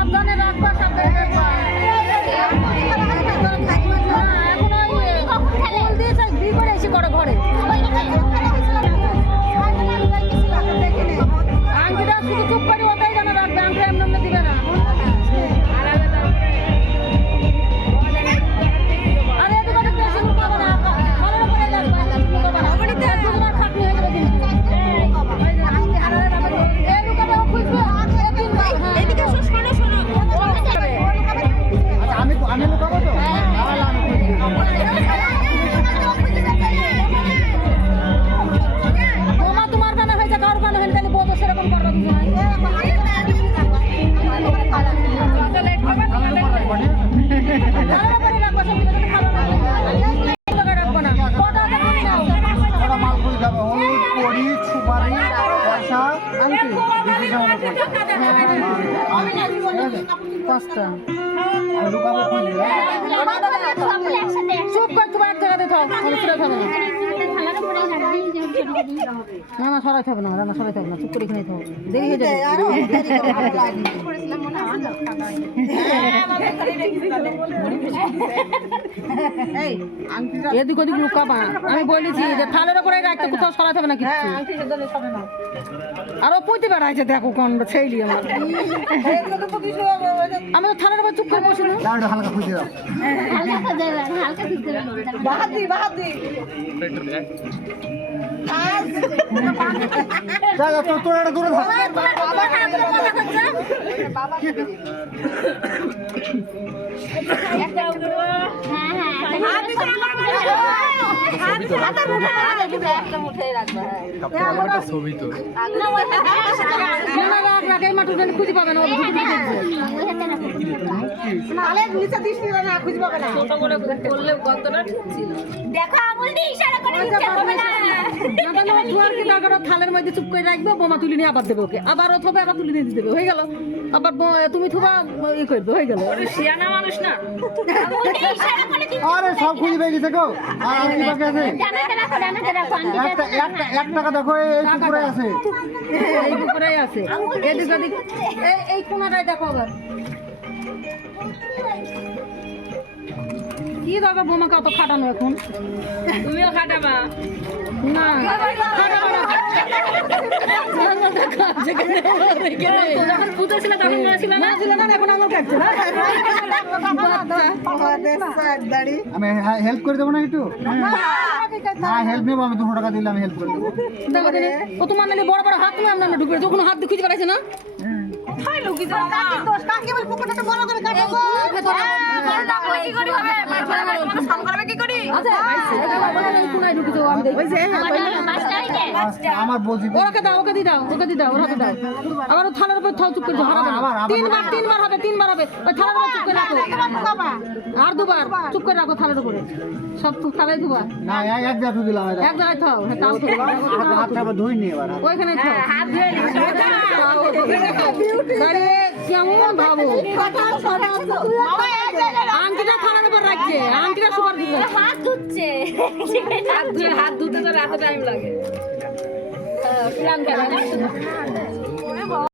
সাবধানে রাখবা, সাবধানে রাখবা। এখন ওই ফুল দিয়ে চাই বিয়ে করে এসে করো ঘরে। আংটিটা শুধু চুপ করে ওটাই যেন রাখবে, আংটি এমন এমনি দিবে না। আরে এদিকে ওদিক বেশি লুকাবো না, ঘরের উপরে রাখবা, লুকাবো না। তোমার খাটনি হয়ে যাবে কিন্তু। এই লুকাবে, ও খুঁজবে। এদিকে এসো, শোনো শোনো। আমি লুকাবো তো? বোমা তোমার কানে হয়েছে, কারোর কানে হয়নি, তাহলে বোঝো সেরকম করবা দুজনে। ঘরের উপরে রাখবা, সব কিছু খারাপ রাখবো না। কটা আগে করে নাও। ওরা মালগুলো যাবে, হলুদ, কড়ি, সুপারি, পয়সা, পাঁচটা। আমি লুকাবো খুঁজবে। চুপ কর, তোমার এক জায়গাতে থাও, তাহলে ফিরে থাকবে না। না না, সরাই থাকবে না, রান্না সরাই থাকবে না, চুপ করে এখানেই থাকো। দেরি হয়ে যাবে। এদিক ওদিক লুকাবা। আমি বলেছি যে থালের উপরে রাখতে, কোথাও সরাই থাকবে না কিছু। আরো পুঁতে বেড়াইছে, দেখো কোন ছেলি আমার। আমি তো থালের উপর চুপ করে বসে না। দাঁড়াও, হালকা খুঁজে দাও। যা যা, তোর একটা দূরে থাক। ছবি তো খুঁজে পাবে না, থালের মধ্যে চুপ করে রাখবে, বোমা তুলে নিয়ে আবার দেবে ওকে, আবার অথবা আবার তুলে নিয়ে দেবে, হয়ে গেল। আবার তুমি থুবা ই করবে, হয়ে গেল। শিয়ানা মানুষ না। আরে সব খুঁজে পেয়ে গেছে গো। আর কি বাকি আছে? এক টাকা দেখো, এই পুকুরে আছে। এই পুকুরেই আছে। এদিক ওদিক এই কোনাটাই দেখো আবার। কি দরকার বোমাকে অত খাটানো এখন? তুমিও খাটাবা না, খাটাবা না। যখন পুজো ছিল তখন ছিল না, ছিল না, এখন আমার কাছে আমি হেল্প করে দেবো না একটু? না হেল্প নেবো, আমি 200 টাকা দিলে আমি হেল্প করে দেবো। ও তোমার নাকি বড় বড় হাত তুমি আপনার ঢুকে যখন হাত খুঁজে বেড়াইছে না। আমার বলছি ওকে দাও, ওকে দি দাও, ওকে দি দাও, ওর হাতে দাও। আবার ও থালার উপর থাও, চুপ করে হারাবে। তিনবার হবে, তিনবার হবে। ওই থালার উপর চুপ করে রাখো। আর দুবার চুপ করে রাখো থালার উপরে। সব থালাই দুবার। না, এক জায়গা দিলাম। এক জায়গায় থাও। হ্যাঁ, তাও তো হাতটা ধুই নি এবার। ওইখানে থাও। আরে কেমন ভাবো, আংটিটা থালার উপর রাখছে, আংটিটা সুপার দিবে। হাত ধুচ্ছে, হাত ধুতে তো এত টাইম লাগে।